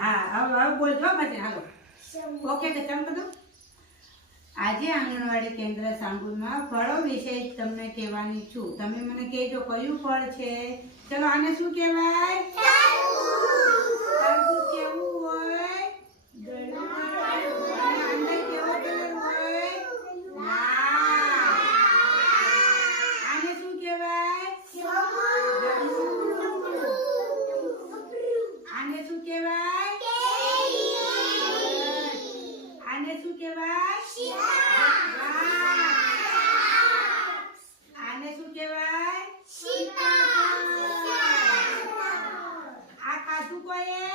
હા હવે બોલજો પછી હાલો ઓકે તો ચાલ બધું આજે આંગણવાડી કેન્દ્ર સાંગુરમાં ફળો વિશે તમને કહેવાની છું તમે મને કહેજો કયું ફળ છે ચલો આને શું કહેવાય તરબૂચ કેવું હોય ગળું અને અંદર કેવો કલર હોય લાલ આને શું કહેવાય આને શું કહેવાય આને શું કહેવાય આને શું કહેવાય આ ખાધું કોઈએ